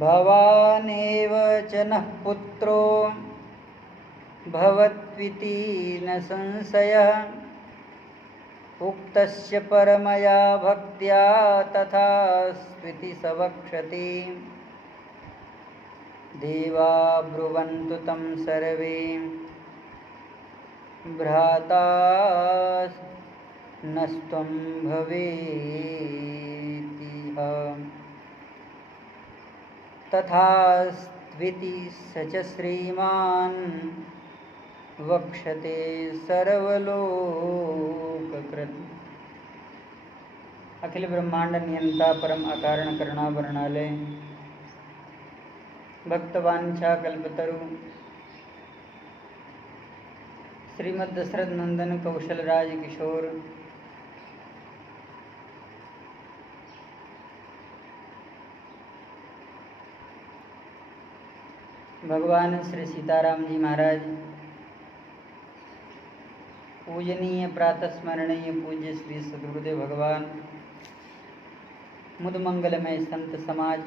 भवानेव च नः पुत्रो भवत्विति न संशयः उक्तस्य परमया भक्त्या तथास्त्विति स वक्षति। देवा ब्रुवन्तु तं सर्वे भ्राता नस्त्वं भवेतिह। तथास्त्विति स च श्रीमान् वक्षते सर्वलोककृत्। अखिल ब्रह्मांड नियंता परम अकारण करुणा वर्णालय भक्तवांछा कल्पतरु श्रीमद् दशरथ नंदन कौशल राज किशोर भगवान श्री सीताराम जी महाराज, पूजनीय प्रातस्मरणीय पूज्य श्री सद्गुरुदेव भगवान, मुद मंगलमय संत समाज,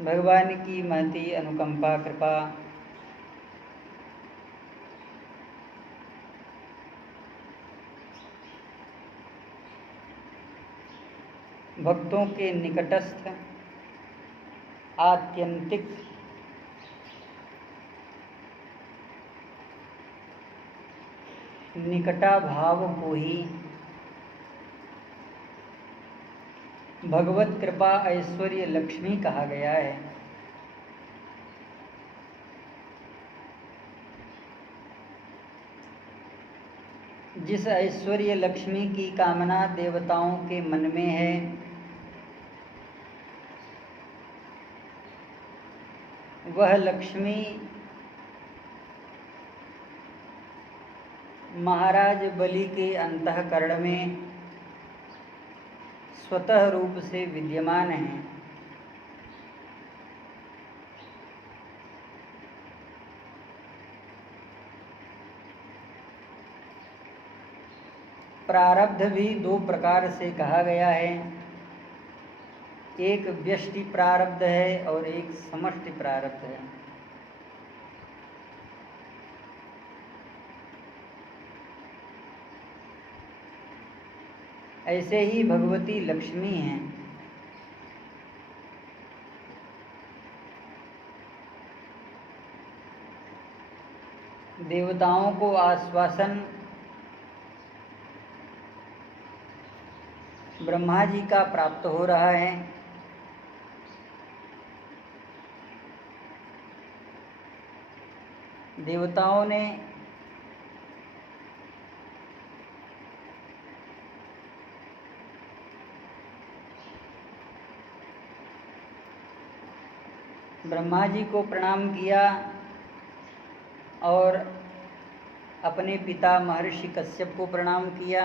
भगवान की महती अनुकंपा कृपा, भक्तों के निकटस्थ आत्यंतिक निकटा भाव को ही भगवत कृपा ऐश्वर्य लक्ष्मी कहा गया है। जिस ऐश्वर्य लक्ष्मी की कामना देवताओं के मन में है, वह लक्ष्मी महाराज बलि के अंतःकरण में स्वतः रूप से विद्यमान है। प्रारब्ध भी दो प्रकार से कहा गया है, एक व्यष्टि प्रारब्ध है और एक समष्टि प्रारब्ध है। ऐसे ही भगवती लक्ष्मी हैं। देवताओं को आश्वासन ब्रह्मा जी का प्राप्त हो रहा है। देवताओं ने ब्रह्मा जी को प्रणाम किया और अपने पिता महर्षि कश्यप को प्रणाम किया।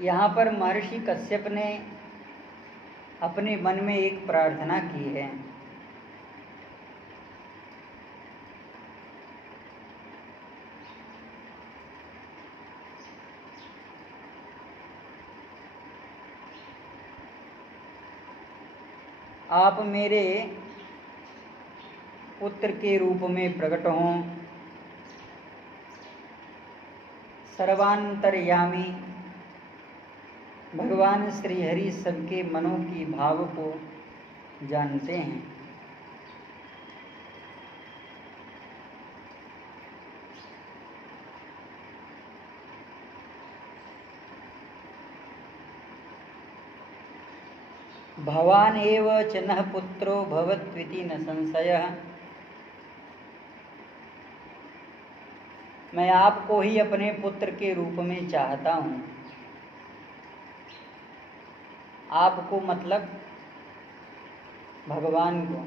यहाँ पर महर्षि कश्यप ने अपने मन में एक प्रार्थना की है। आप मेरे पुत्र के रूप में प्रकट हों, सर्वांतर्यामी भगवान श्री हरि सबके मनों की भाव को जानते हैं। भवान एव च नः पुत्रो भवत्विति न संशयः। मैं आपको ही अपने पुत्र के रूप में चाहता हूँ। आपको मतलब भगवान को।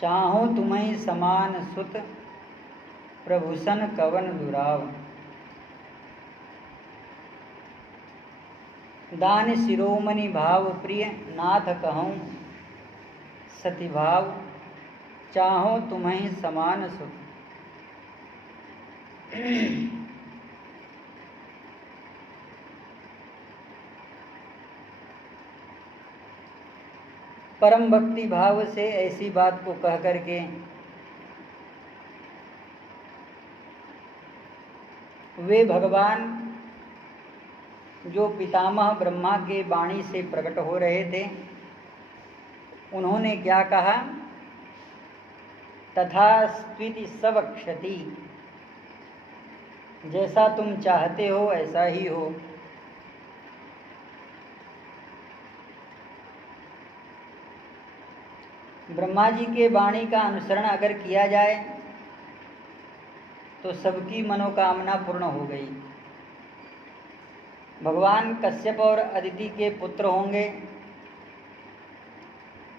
चाहो तुम्हें समान सुत प्रभूषण कवन दुराव। दान शिरोमणि भाव प्रिय नाथ कहूँ सती भाव। चाहो तुम्हें समान सुख। परम भक्ति भाव से ऐसी बात को कह करके वे भगवान जो पितामह ब्रह्मा के वाणी से प्रकट हो रहे थे, उन्होंने क्या कहा? तथा स्त्विति सवक्षति, जैसा तुम चाहते हो ऐसा ही हो। ब्रह्मा जी के वाणी का अनुसरण अगर किया जाए तो सबकी मनोकामना पूर्ण हो गई। भगवान कश्यप और अदिति के पुत्र होंगे,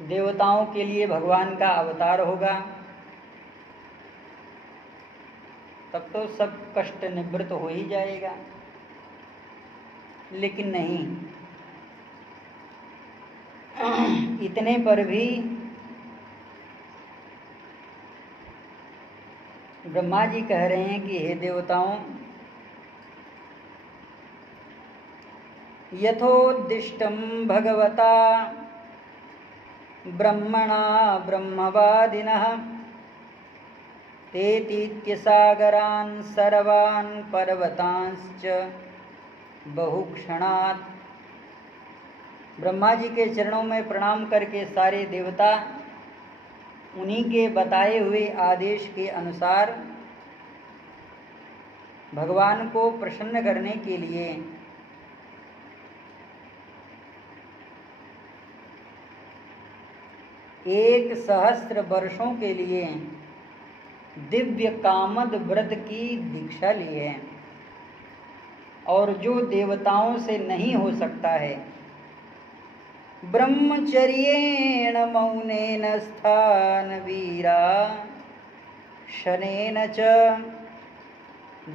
देवताओं के लिए भगवान का अवतार होगा, तब तो सब कष्ट निवृत्त हो ही जाएगा। लेकिन नहीं, इतने पर भी ब्रह्मा जी कह रहे हैं कि हे देवताओं, यथोद्दिष्टं भगवता ब्रह्मणा ब्रह्मवादिनः तेतीत्यसागरान् सर्वान् पर्वतांश्च बहुक्षणात्। ब्रह्मा जी के चरणों में प्रणाम करके सारे देवता उन्हीं के बताए हुए आदेश के अनुसार भगवान को प्रसन्न करने के लिए एक सहस्त्र वर्षों के लिए दिव्य कामद व्रत की दीक्षा ली है, और जो देवताओं से नहीं हो सकता है। ब्रह्मचर्येण मौनेन स्थान वीरा शनेन च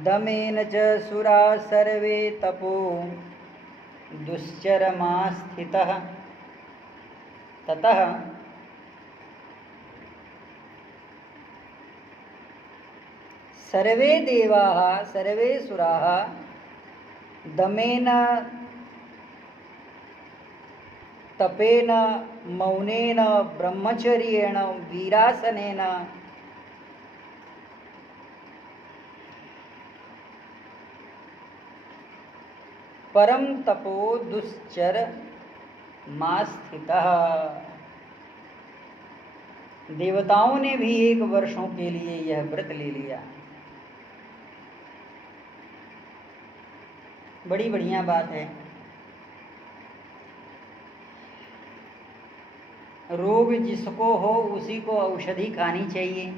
दमेन च सुरा सर्वे तपो दुश्चरमास्थितः ततः सर्वे देवाः सर्वे सुराः दमेन तपेन मौनेन ब्रह्मचर्येण वीरासनेन परम तपो दुश्चर मास्थितः। देवताओं ने भी 1 वर्षों के लिए यह व्रत ले लिया। बड़ी बढ़िया बात है। रोग जिसको हो उसी को औषधि खानी चाहिए,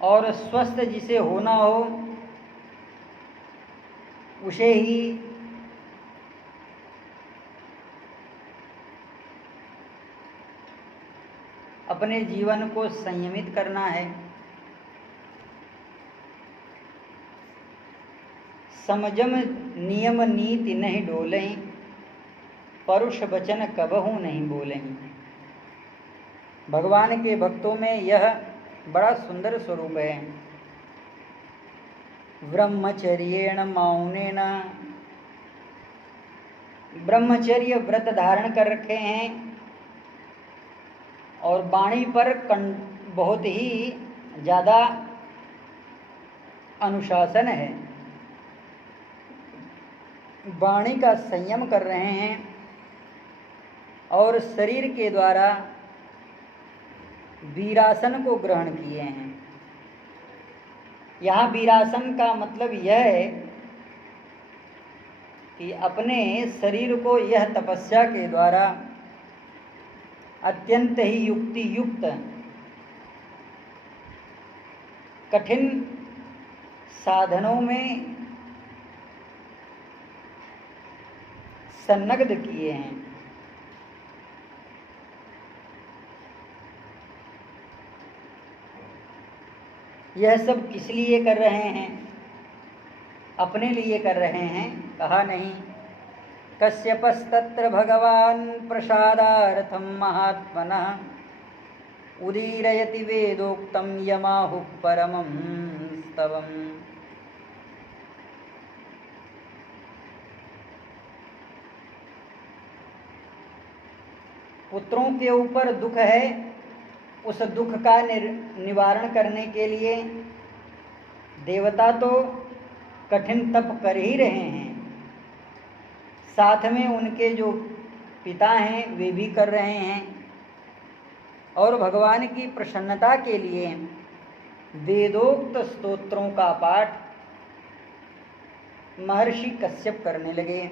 और स्वस्थ जिसे होना हो उसे ही अपने जीवन को संयमित करना है। समझम नियम नीति नहीं डोलें, परुष वचन कबहू नहीं बोलें। भगवान के भक्तों में यह बड़ा सुंदर स्वरूप है। ब्रह्मचर्येण मौनेन, ब्रह्मचर्य व्रत धारण कर रखे हैं और वाणी पर बहुत ही ज़्यादा अनुशासन है। वाणी का संयम कर रहे हैं और शरीर के द्वारा वीरासन को ग्रहण किए हैं। यहाँ वीरासन का मतलब यह है कि अपने शरीर को यह तपस्या के द्वारा अत्यंत ही युक्ति युक्त कठिन साधनों में संलग्न किए हैं। यह सब किस लिए कर रहे हैं? अपने लिए कर रहे हैं, कहा नहीं। कश्यपस्तत्र भगवान प्रसादार्थम महात्मनः उदीरयति वेदोक्तं यमाहुः परमं स्तवम्। पुत्रों के ऊपर दुख है, उस दुख का निवारण करने के लिए देवता तो कठिन तप कर ही रहे हैं, साथ में उनके जो पिता हैं वे भी कर रहे हैं। और भगवान की प्रसन्नता के लिए वेदोक्त स्तोत्रों का पाठ महर्षि कश्यप करने लगे।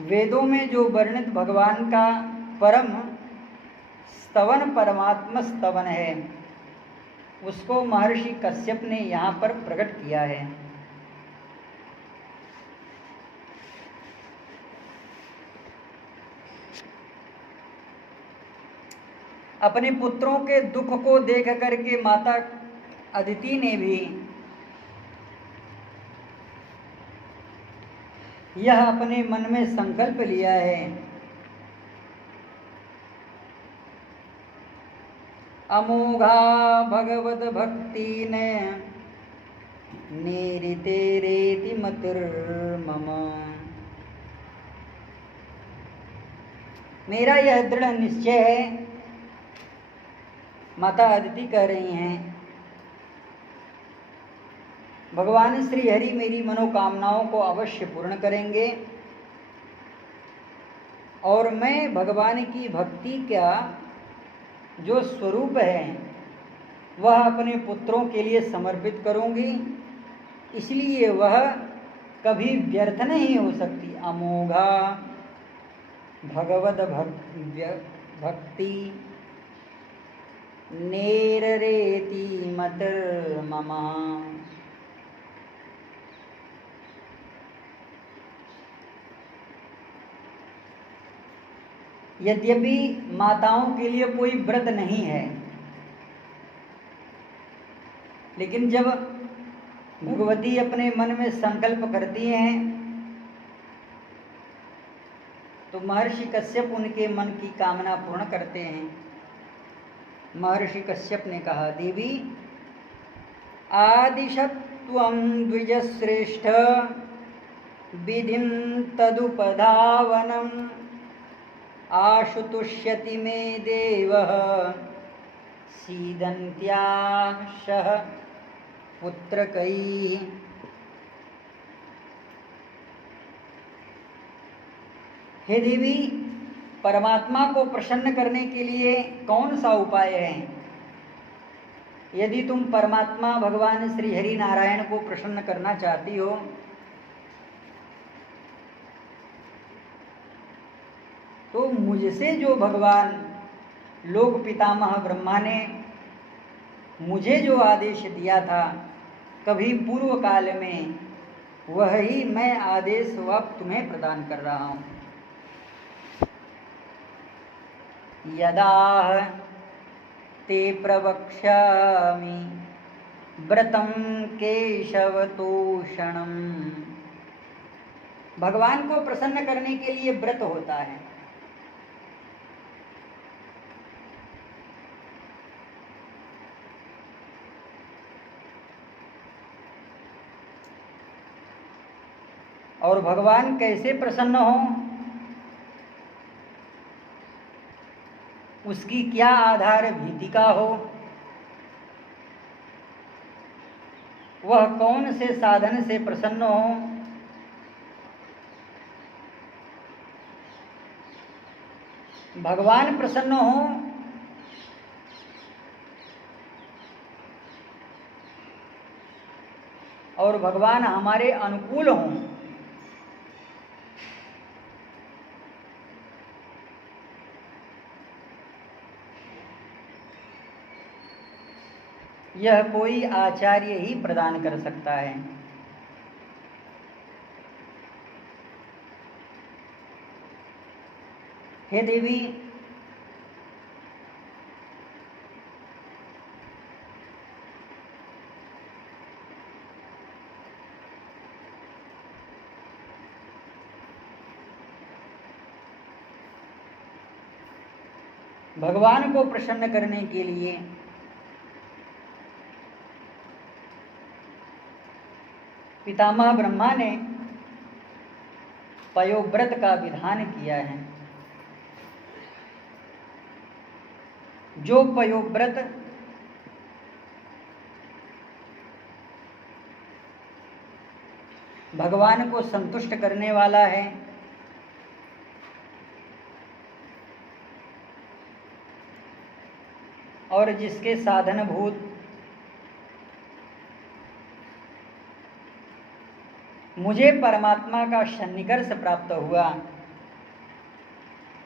वेदों में जो वर्णित भगवान का परम स्तवन परमात्मा स्तवन है, उसको महर्षि कश्यप ने यहाँ पर प्रकट किया है। अपने पुत्रों के दुख को देख करके माता अदिति ने भी यह अपने मन में संकल्प लिया है, अमोघा भगवत भक्ति ने नेरिते रेति मतिर्मम। मेरा यह दृढ़ निश्चय है, माता अदिति कह रही हैं, भगवान श्री हरि मेरी मनोकामनाओं को अवश्य पूर्ण करेंगे और मैं भगवान की भक्ति का जो स्वरूप है वह अपने पुत्रों के लिए समर्पित करूंगी, इसलिए वह कभी व्यर्थ नहीं हो सकती। अमोघा भगवद भक्ति नेररेति मतिर्मम। यद्यपि माताओं के लिए कोई व्रत नहीं है, लेकिन जब भगवती अपने मन में संकल्प करती हैं तो महर्षि कश्यप उनके मन की कामना पूर्ण करते हैं। महर्षि कश्यप ने कहा, देवी आदिशत्वं द्विजश्रेष्ठ विधिं तदुपधावनम् आशुतुष्यति मे देवः सीदन्त्याशः पुत्रकैः। हे देवी, परमात्मा को प्रसन्न करने के लिए कौन सा उपाय है? यदि तुम परमात्मा भगवान श्री हरि नारायण को प्रसन्न करना चाहती हो तो मुझसे जो भगवान लोक पितामह ब्रह्मा ने मुझे जो आदेश दिया था कभी पूर्व काल में, वही मैं आदेश वक्त तुम्हें प्रदान कर रहा हूँ। यदा ते प्रवक्ष्यामि व्रतं केशवतोषणम्। भगवान को प्रसन्न करने के लिए व्रत होता है। और भगवान कैसे प्रसन्न हो, उसकी क्या आधार भीतिका हो, वह कौन से साधन से प्रसन्न हो, भगवान प्रसन्न हो और भगवान हमारे अनुकूल हों, यह कोई आचार्य ही प्रदान कर सकता है। हे देवी, भगवान को प्रसन्न करने के लिए पितामह ब्रह्मा ने पयोव्रत का विधान किया है। जो पयोव्रत भगवान को संतुष्ट करने वाला है, और जिसके साधनभूत मुझे परमात्मा का सन्निकर्ष प्राप्त हुआ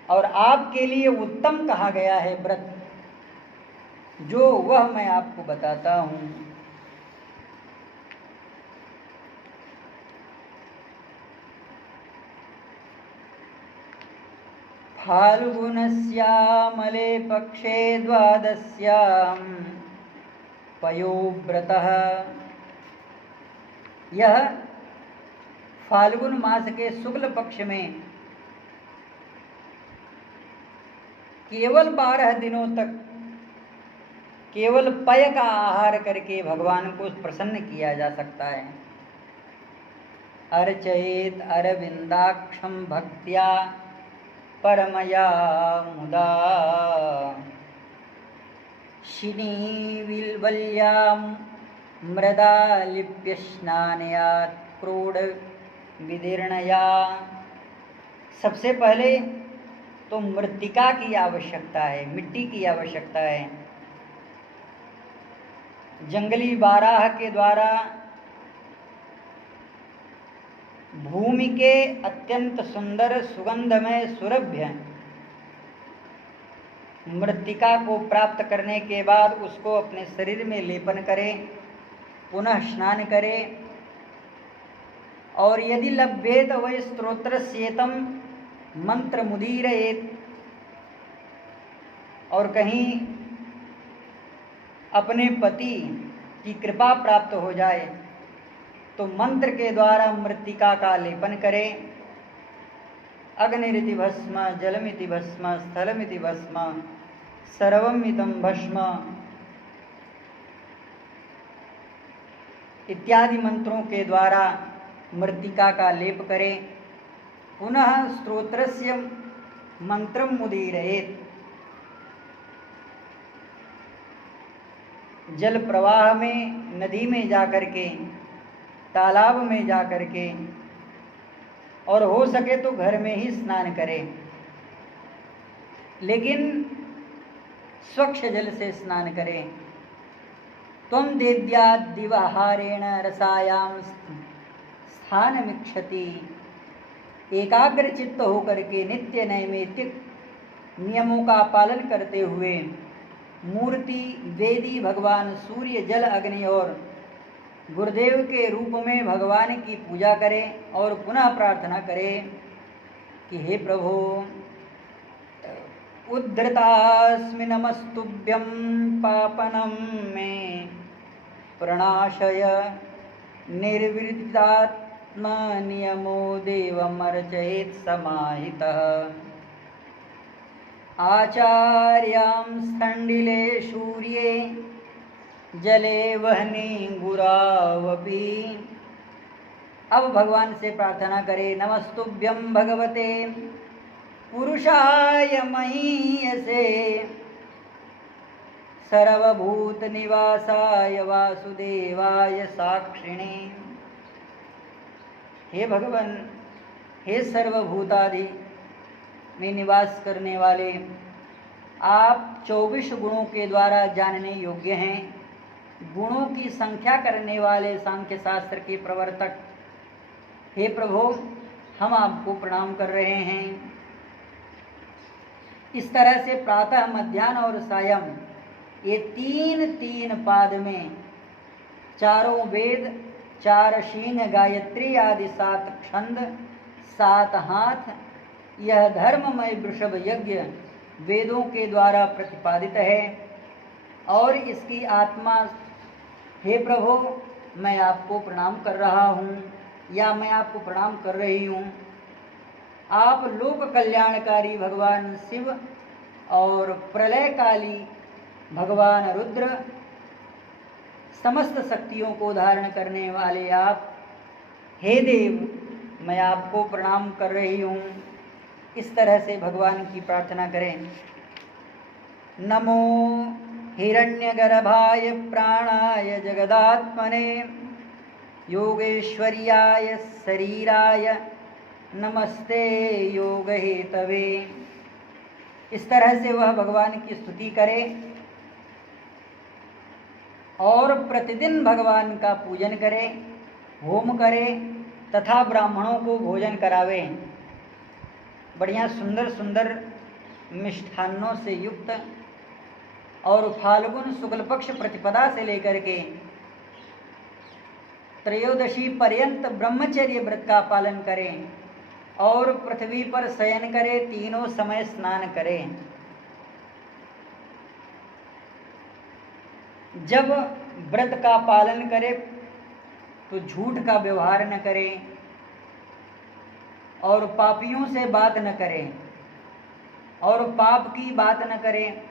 और आपके लिए उत्तम कहा गया है व्रत, जो वह मैं आपको बताता हूँ। फाल्गुनस्यामले पक्षे द्वादश्यां पयोव्रतः। यह फाल्गुन मास के शुक्ल पक्ष में केवल 12 दिनों तक केवल पय का आहार करके भगवान को प्रसन्न किया जा सकता है। अर्चयेत अरविंदाक्षं भक्त्या परमया मुदा शिनीविल्वल्यां मृदा लिप्य स्नानयात् क्रोड विदीर्णया। सबसे पहले तो मृत्तिका की आवश्यकता है, मिट्टी की आवश्यकता है। जंगली बाराह के द्वारा भूमि के अत्यंत सुंदर सुगंधमय सुरभ्य मृत्तिका को प्राप्त करने के बाद उसको अपने शरीर में लेपन करें, पुनः स्नान करें, और यदि लभ्येत वै स्तोत्रस्येतम मंत्र मुदीरयेत, और कहीं अपने पति की कृपा प्राप्त हो जाए तो मंत्र के द्वारा मृत्तिका का लेपन करें। अग्निरिति भस्म, जलमिति भस्म, स्थलमिति भस्म, सर्वमिदं भस्म इत्यादि मंत्रों के द्वारा मृत्तिका का लेप करें। पुनः स्तोत्रस्य मंत्रं मुदीरयेत्। जल प्रवाह में, नदी में जाकर के, तालाब में जाकर के, और हो सके तो घर में ही स्नान करें, लेकिन स्वच्छ जल से स्नान करें। त्वं देव्या दिवाहारेण रसायां स्थानमिच्छति। एकाग्र चित्त होकर के नित्य नैमित्तिक नियमों का पालन करते हुए मूर्ति, वेदी, भगवान सूर्य, जल, अग्नि और गुरुदेव के रूप में भगवान की पूजा करें और पुनः प्रार्थना करें कि हे प्रभु, उद्धृतास्मि नमस्तुभ्यं पापनं मे प्रणाशय। निर्विदितात्मनियमो देवमर्चयेत् समाहितः। आचार्यां स्थण्डिले सूर्ये जले वह्नि गुरावपि। अब भगवान से प्रार्थना करें, नमस्तुभ्यं भगवते पुरुषाय महीयसे सर्वभूत निवासाय वासुदेवाय साक्षिणे। हे भगवान, हे सर्वभूतादि में निवास करने वाले, आप 24 गुणों के द्वारा जानने योग्य हैं। गुणों की संख्या करने वाले सांख्य शास्त्र के प्रवर्तक, हे प्रभु, हम आपको प्रणाम कर रहे हैं। इस तरह से प्रातः, मध्याह्न और सायं, ये तीन पाद में चारों वेद, 4 शीन, गायत्री आदि 7 छंद, 7 हाथ, यह धर्ममय वृषभ यज्ञ वेदों के द्वारा प्रतिपादित है। और इसकी आत्मा, हे प्रभु, मैं आपको प्रणाम कर रहा हूँ या मैं आपको प्रणाम कर रही हूँ। आप लोक कल्याणकारी भगवान शिव और प्रलयकाली भगवान रुद्र, समस्त शक्तियों को धारण करने वाले आप, हे देव मैं आपको प्रणाम कर रही हूँ। इस तरह से भगवान की प्रार्थना करें। नमो हिरण्यगर्भाय प्राणाय जगदात्मने योगेश्वर्याय शरीराय नमस्ते योग हेतवे। इस तरह से वह भगवान की स्तुति करे और प्रतिदिन भगवान का पूजन करे, होम करे तथा ब्राह्मणों को भोजन करावे। बढ़िया सुंदर सुंदर मिष्ठान्नों से युक्त और फाल्गुन शुक्ल पक्ष प्रतिपदा से लेकर के त्रयोदशी पर्यंत ब्रह्मचर्य व्रत का पालन करें और पृथ्वी पर शयन करें, तीनों समय स्नान करें। जब व्रत का पालन करें तो झूठ का व्यवहार न करें और पापियों से बात न करें और पाप की बात न करें।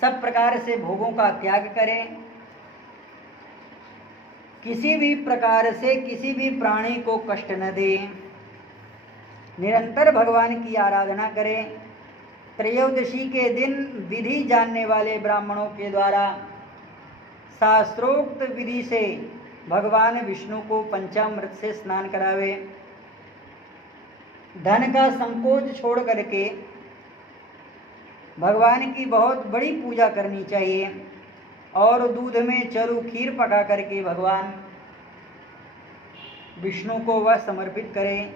सब प्रकार से भोगों का त्याग करें। किसी भी प्रकार से किसी भी प्राणी को कष्ट न दें। निरंतर भगवान की आराधना करें। त्रयोदशी के दिन विधि जानने वाले ब्राह्मणों के द्वारा शास्त्रोक्त विधि से भगवान विष्णु को पंचामृत से स्नान करावे। धन का संकोच छोड़ करके भगवान की बहुत बड़ी पूजा करनी चाहिए और दूध में चरु खीर पका करके भगवान विष्णु को वह समर्पित करें।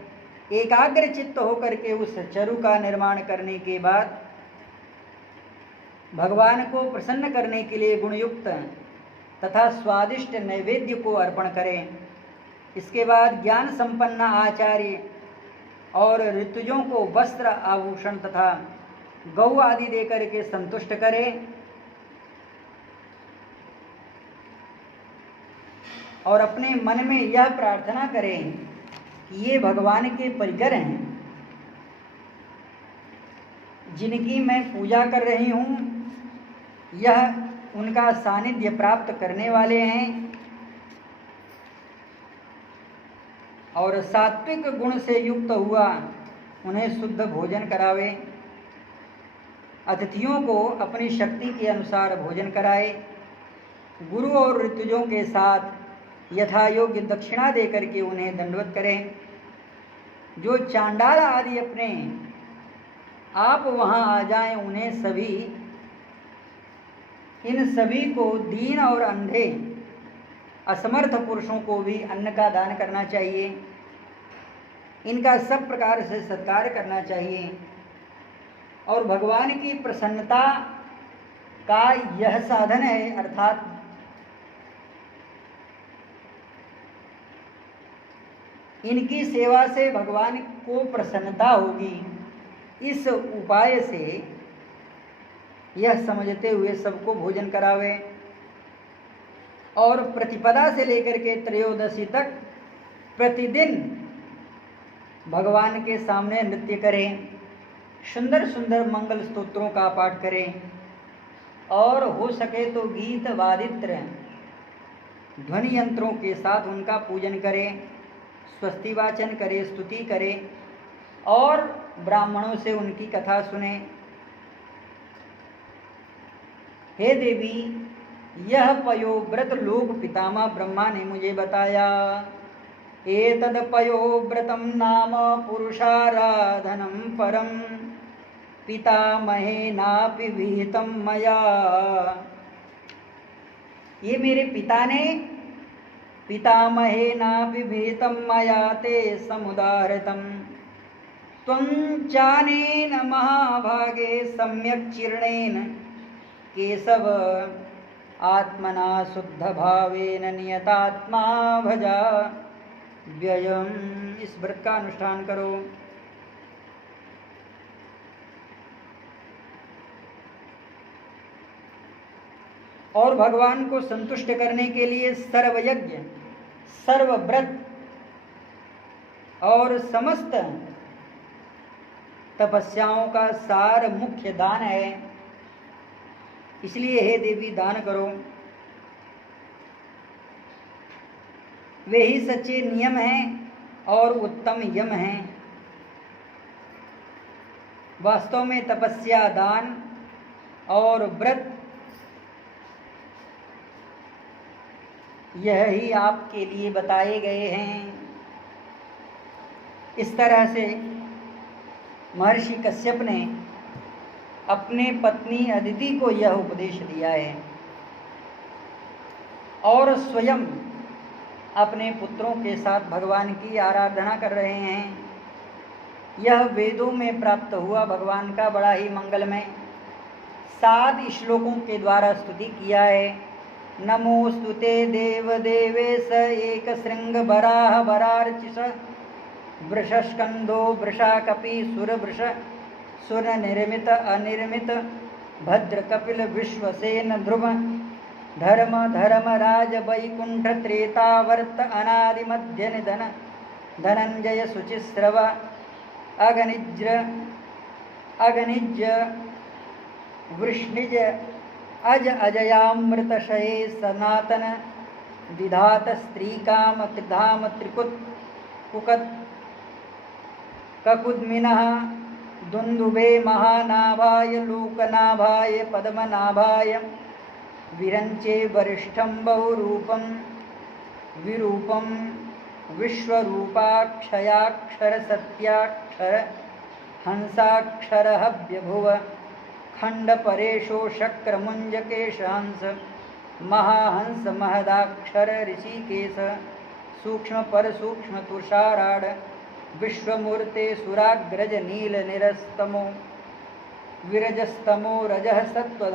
एकाग्र चित्त होकर के उस चरु का निर्माण करने के बाद भगवान को प्रसन्न करने के लिए गुणयुक्त तथा स्वादिष्ट नैवेद्य को अर्पण करें। इसके बाद ज्ञान संपन्न आचार्य और ऋतुजों को वस्त्र आभूषण तथा गौ आदि देकर के संतुष्ट करें और अपने मन में यह प्रार्थना करें कि ये भगवान के परिकर हैं, जिनकी मैं पूजा कर रही हूँ, यह उनका सानिध्य प्राप्त करने वाले हैं और सात्विक गुण से युक्त हुआ उन्हें शुद्ध भोजन करावे। अतिथियों को अपनी शक्ति के अनुसार भोजन कराए। गुरु और ऋतुजों के साथ यथा योग्य दक्षिणा देकर के उन्हें दंडवत करें। जो चांडाल आदि अपने आप वहाँ आ जाएं, उन्हें इन सभी को दीन और अंधे असमर्थ पुरुषों को भी अन्न का दान करना चाहिए। इनका सब प्रकार से सत्कार करना चाहिए और भगवान की प्रसन्नता का यह साधन है, अर्थात इनकी सेवा से भगवान को प्रसन्नता होगी। इस उपाय से यह समझते हुए सबको भोजन करावे और प्रतिपदा से लेकर के त्रयोदशी तक प्रतिदिन भगवान के सामने नृत्य करें, सुंदर सुंदर मंगल स्तोत्रों का पाठ करें और हो सके तो गीत वादित्र ध्वनि यंत्रों के साथ उनका पूजन करें, स्वस्ति वाचन करें, स्तुति करें और ब्राह्मणों से उनकी कथा सुने। हे देवी, यह पयोव्रत लोक पितामह ब्रह्मा ने मुझे बताया। एतद पयोव्रतम नाम पुरुषाराधनम परम पितामहेनापि विहितम मया। ये मेरे पिता ने पितामहेनापि विहितम मया ते समुदाहृतम त्वं चानेन महाभागे सम्यक् चीर्णेन केशव आत्मना शुद्ध भावेन नियतात्मा भजा व्ययम्। इस व्रत का अनुष्ठान करो। और भगवान को संतुष्ट करने के लिए सर्वयज्ञ, सर्वव्रत और समस्त तपस्याओं का सार मुख्य दान है। इसलिए हे देवी दान करो। वे ही सच्चे नियम हैं और उत्तम यम हैं। वास्तव में तपस्या, दान और व्रत यह ही आपके लिए बताए गए हैं। इस तरह से महर्षि कश्यप ने अपने पत्नी अदिति को यह उपदेश दिया है और स्वयं अपने पुत्रों के साथ भगवान की आराधना कर रहे हैं। यह वेदों में प्राप्त हुआ भगवान का बड़ा ही मंगलमय 7 श्लोकों के द्वारा स्तुति किया है। नमोस्तुते देवदेवेश एक श्रृंग वराह वरार्चिष वृषस्कंधो वृषाकपि सुरवृष सुर निर्मित अनिर्मित भद्र कपिल विश्वसेन ध्रुव धर्म धर्मराज वैकुंठ त्रेतावर्त अनादि मध्य निधन धनंजय शुचिस्रव अगनिज वृष्णिज अज अजयामृतशये सनातन विधात स्त्रीकाम त्रिधाम त्रिकुत कुकत ककुद्मिनः दुन्दुभे महानाभाय लोकनाभाय पद्मनाभाय विरंचे वरिष्ठं बहुरूपं विरूपं विश्वरूपाक्षयाक्षर सत्याक्षर हंसाक्षरः व्यभुव खंडपरेशो शक्रमुंजकेशहंस महाहंस महदाक्षर ऋषिकेश सूक्ष्म पर सूक्ष्म तुषाराड विश्वमूर्ते सुराग्रज नील निरस्तमो विरजस्तमो रजः सत्व